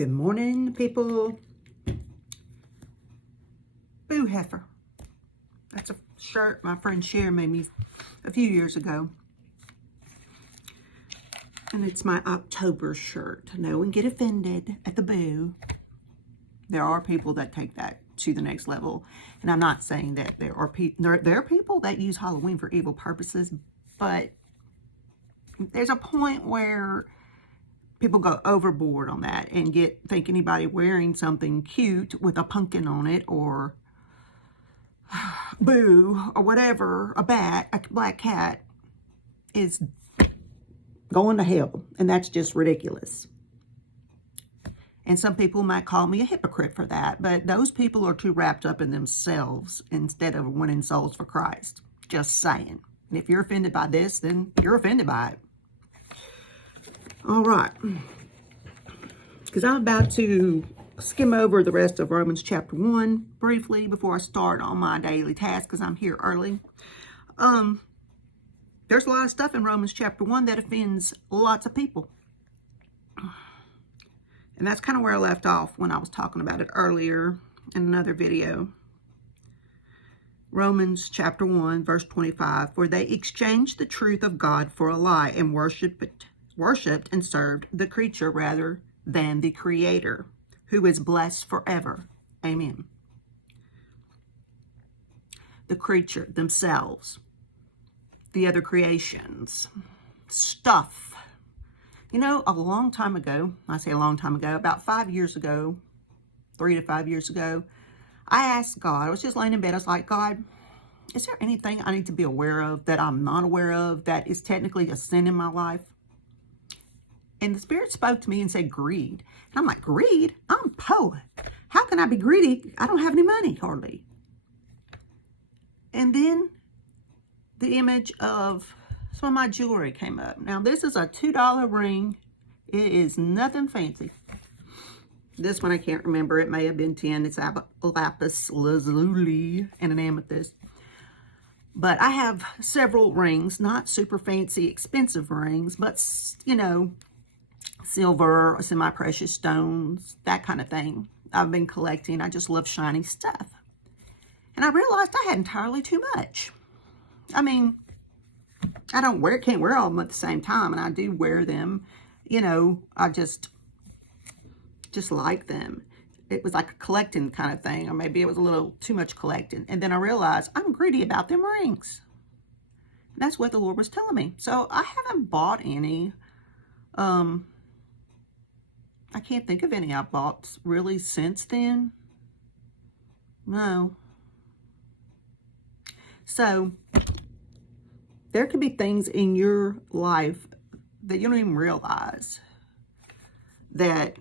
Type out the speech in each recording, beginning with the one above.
Good morning, people. Boo Heifer. That's a shirt my friend Cher made me a few years ago. And it's my October shirt. No one get offended at the boo. There are people that take that to the next level. And I'm not saying that there are people that use Halloween for evil purposes, but there's a point where people go overboard on that and think anybody wearing something cute with a pumpkin on it or boo or whatever, a black cat, is going to hell. And that's just ridiculous. And some people might call me a hypocrite for that, but those people are too wrapped up in themselves instead of winning souls for Christ. Just saying. And if you're offended by this, then you're offended by it. All right. Because I'm about to skim over the rest of Romans chapter 1 briefly before I start on my daily task, because I'm here early. There's a lot of stuff in Romans chapter 1 that offends lots of people. And that's kind of where I left off when I was talking about it earlier in another video. Romans chapter 1, verse 25. For they exchanged the truth of God for a lie and worshipped and served the creature rather than the Creator, who is blessed forever. Amen. The creature themselves, the other creations, stuff. You know, a long time ago, I say a long time ago, about 5 years ago, 3 to 5 years ago, I asked God, I was just laying in bed, I was like, God, is there anything I need to be aware of that I'm not aware of that is technically a sin in my life? And the Spirit spoke to me and said, greed. And I'm like, greed? I'm poor. How can I be greedy? I don't have any money, hardly. And then the image of some of my jewelry came up. Now, this is a $2 ring. It is nothing fancy. This one I can't remember. It may have been 10. It's lapis lazuli and an amethyst. But I have several rings, not super fancy, expensive rings, but, you know, silver, semi-precious stones, that kind of thing. I've been collecting. I just love shiny stuff. And I realized I had entirely too much. I mean, I can't wear all of them at the same time, and I do wear them. You know, I just like them. It was like a collecting kind of thing, or maybe it was a little too much collecting. And then I realized I'm greedy about them rings. And that's what the Lord was telling me. So I haven't bought any. I can't think of any I've bought really since then. No. So there could be things in your life that you don't even realize that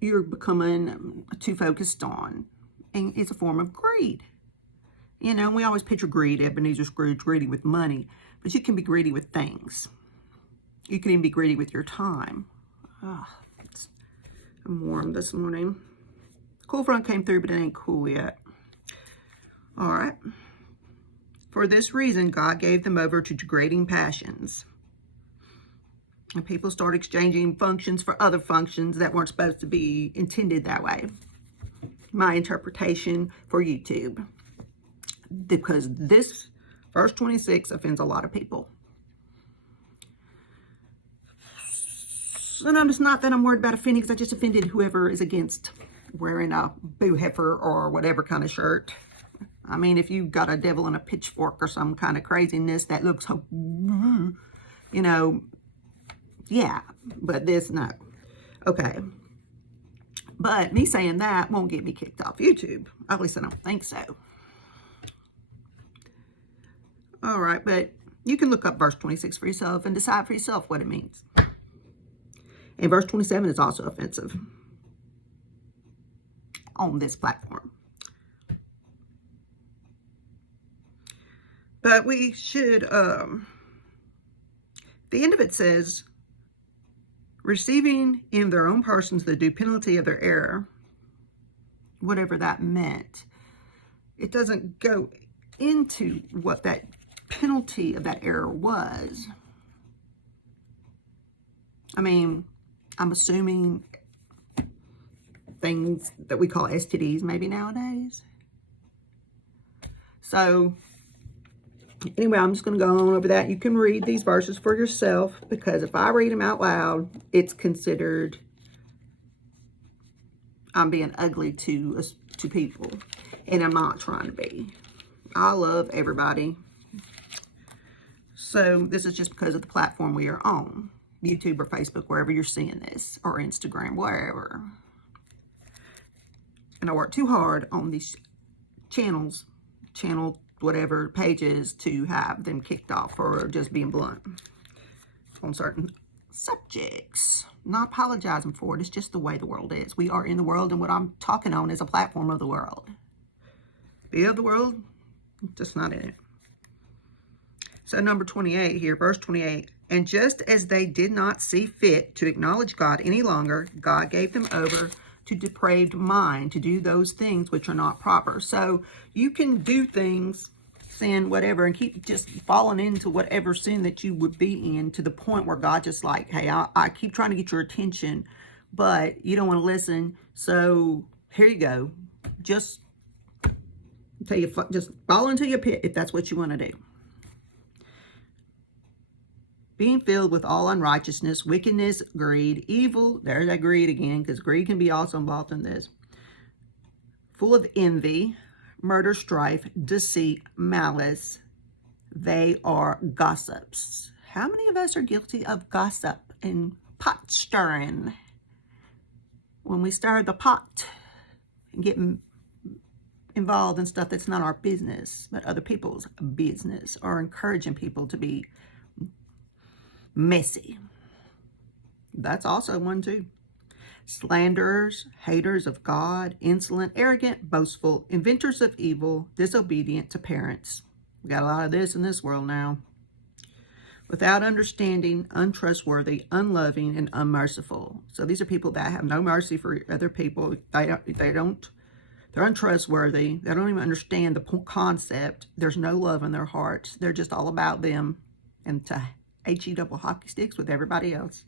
you're becoming too focused on. And it's a form of greed. You know, we always picture greed, Ebenezer Scrooge, greedy with money. But you can be greedy with things. You can even be greedy with your time. Oh, I'm warm this morning. Cool front came through, but it ain't cool yet. All right. For this reason, God gave them over to degrading passions. And people start exchanging functions for other functions that weren't supposed to be intended that way. My interpretation for YouTube. Because this verse 26 offends a lot of people. And it's not that I'm worried about offending, because I just offended whoever is against wearing a Boo Heifer or whatever kind of shirt. I mean, if you got a devil and a pitchfork or some kind of craziness that looks, you know, yeah, but this, no. Okay. But me saying that won't get me kicked off YouTube. At least I don't think so. All right, but you can look up verse 26 for yourself and decide for yourself what it means. And verse 27 is also offensive on this platform. But we should, the end of it says, receiving in their own persons the due penalty of their error, whatever that meant. It doesn't go into what that penalty of that error was. I mean, I'm assuming things that we call STDs maybe nowadays. So anyway, I'm just going to go on over that. You can read these verses for yourself, because if I read them out loud, it's considered I'm being ugly to people, and I'm not trying to be. I love everybody. So this is just because of the platform we are on, YouTube or Facebook, wherever you're seeing this, or Instagram, wherever. And I work too hard on these channel whatever pages to have them kicked off for just being blunt on certain subjects. Not apologizing for it. It's just the way the world is. We are in the world, and what I'm talking on is a platform of the world. Be of the world, just not in it. So number 28 here, verse 28. And just as they did not see fit to acknowledge God any longer, God gave them over to depraved mind to do those things which are not proper. So you can do things, sin, whatever, and keep just falling into whatever sin that you would be in, to the point where God just like, hey, I keep trying to get your attention, but you don't want to listen. So here you go. Just fall into your pit if that's what you want to do. Being filled with all unrighteousness, wickedness, greed, evil. There's that greed again, because greed can be also involved in this. Full of envy, murder, strife, deceit, malice. They are gossips. How many of us are guilty of gossip and pot stirring? When we stir the pot and get involved in stuff that's not our business, but other people's business, or encouraging people to be messy. That's also one too. Slanderers, haters of God, insolent, arrogant, boastful, inventors of evil, disobedient to parents. We got a lot of this in this world now. Without understanding, untrustworthy, unloving, and unmerciful. So these are people that have no mercy for other people. They're untrustworthy. They don't even understand the concept. There's no love in their hearts. They're just all about them and to HE double hockey sticks with everybody else.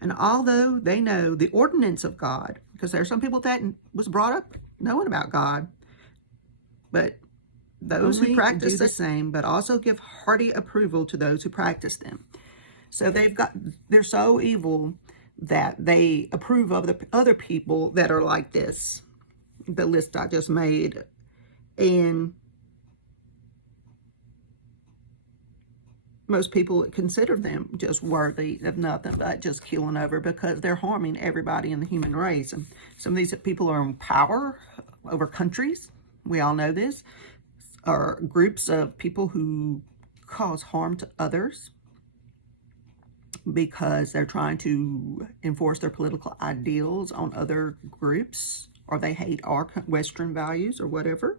And although they know the ordinance of God, because there are some people that was brought up knowing about God, but those who practice do the same, but also give hearty approval to those who practice them. So they're so evil that they approve of the other people that are like this, the list I just made. And most people consider them just worthy of nothing but just killing over, because they're harming everybody in the human race. And some of these people are in power over countries. We all know this. Or groups of people who cause harm to others because they're trying to enforce their political ideals on other groups, or they hate our Western values or whatever.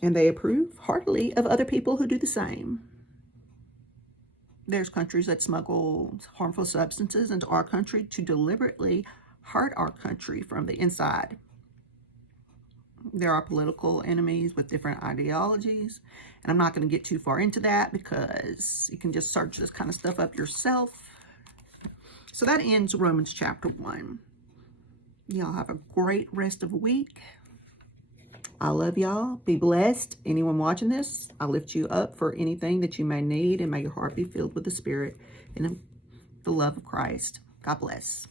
And they approve heartily of other people who do the same. There's countries that smuggle harmful substances into our country to deliberately hurt our country from the inside. There are political enemies with different ideologies, and I'm not going to get too far into that because you can just search this kind of stuff up yourself. So that ends Romans chapter 1. Y'all have a great rest of the week. I love y'all. Be blessed. Anyone watching this, I lift you up for anything that you may need, and may your heart be filled with the Spirit and the love of Christ. God bless.